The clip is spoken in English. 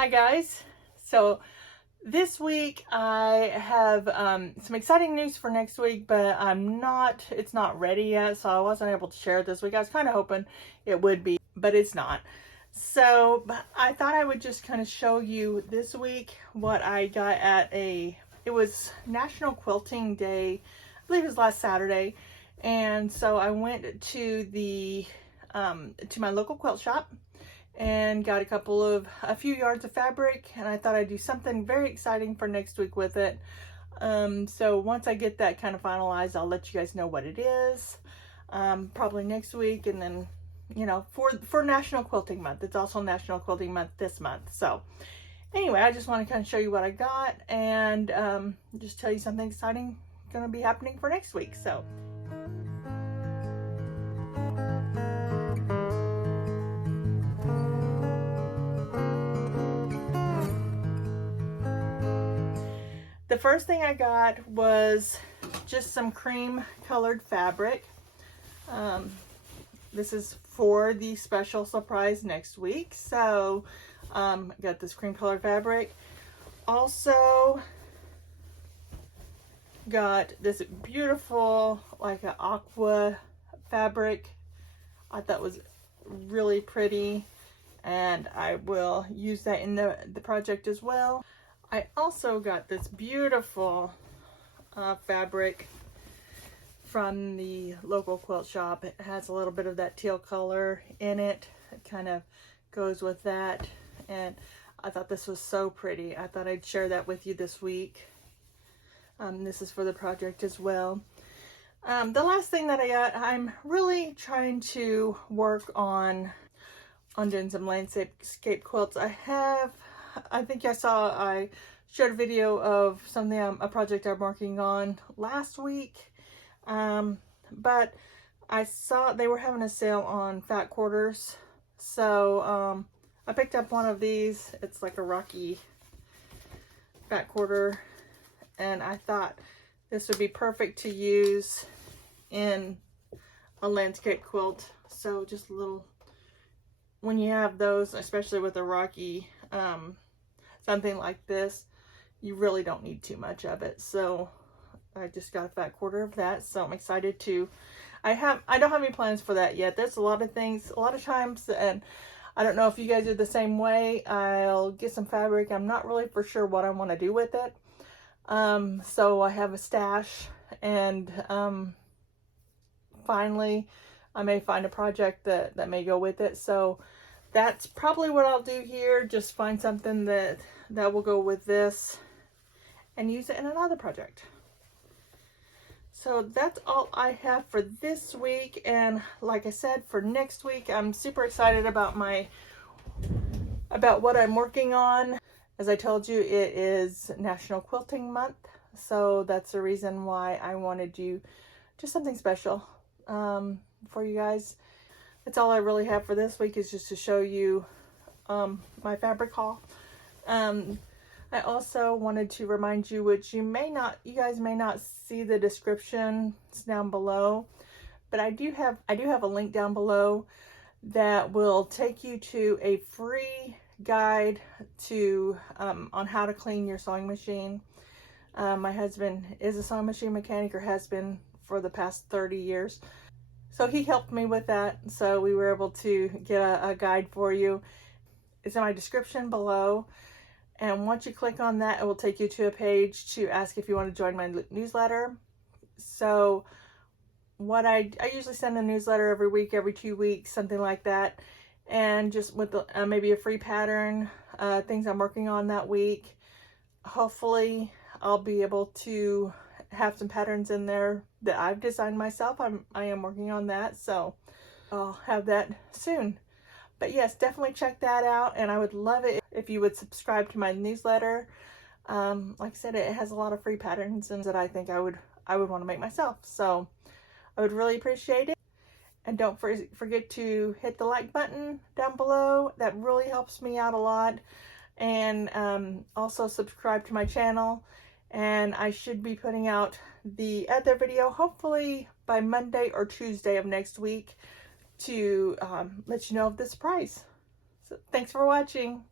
Hi guys. So this week I have some exciting news for next week, but it's not ready yet, so I wasn't able to share it this week. I was kind of hoping it would be, but it's not. So but I thought I would just kind of show you this week what I got it was National Quilting Day, I believe it was last Saturday. And so I went to to my local quilt shop and got a few yards of fabric, and I thought I'd do something very exciting for next week with it. So once I get that kind of finalized, I'll let you guys know what it is, probably next week. And then, you know, for National Quilting Month, it's also National Quilting Month this month. So anyway, I just want to kind of show you what I got and just tell you something exciting going to be happening for next week. So the first thing I got was just some cream colored fabric. This is for the special surprise next week. So got this cream colored fabric. Also got this beautiful like an aqua fabric. I thought was really pretty, and I will use that in the project as well. I also got this beautiful fabric from the local quilt shop. It has a little bit of that teal color in it. It kind of goes with that, and I thought this was so pretty. I thought I'd share that with you this week. This is for the project as well. The last thing that I got, I'm really trying to work on doing some landscape quilts. I think I showed a video of a project I'm working on last week, but I saw they were having a sale on fat quarters, so I picked up one of these. It's like a rocky fat quarter, and I thought this would be perfect to use in a landscape quilt. So just a little, when you have those, especially with a rocky something like this, you really don't need too much of it. So I just got a fat quarter of that, so I'm excited to I don't have any plans for that yet. There's a lot of things, a lot of times, and I don't know if you guys are the same way. I'll get some fabric, I'm not really for sure what I want to do with it, so I have a stash, and finally I may find a project that may go with it. So that's probably what I'll do here. Just find something that will go with this and use it in another project. So that's all I have for this week. And like I said, for next week, I'm super excited about what I'm working on. As I told you, it is National Quilting Month. So that's the reason why I wanted to do just something special for you guys. That's all I really have for this week, is just to show you my fabric haul. I also wanted to remind you, which you guys may not see the descriptions down below, but I do have a link down below that will take you to a free guide to on how to clean your sewing machine. My husband is a sewing machine mechanic, or has been for the past 30 years. So he helped me with that, so we were able to get a guide for you. It's in my description below, and once you click on that, it will take you to a page to ask if you want to join my newsletter. So what I usually send a newsletter every week, every 2 weeks, something like that, and just with maybe a free pattern, things I'm working on that week. Hopefully I'll be able to have some patterns in there that I've designed myself. I am working on that, so I'll have that soon. But yes, definitely check that out, and I would love it if you would subscribe to my newsletter. Like I said, it has a lot of free patterns and that I think I would want to make myself, so I would really appreciate it. And don't forget to hit the like button down below. That really helps me out a lot. And also subscribe to my channel. And I should be putting out the other video hopefully by Monday or Tuesday of next week to let you know of the surprise. So thanks for watching.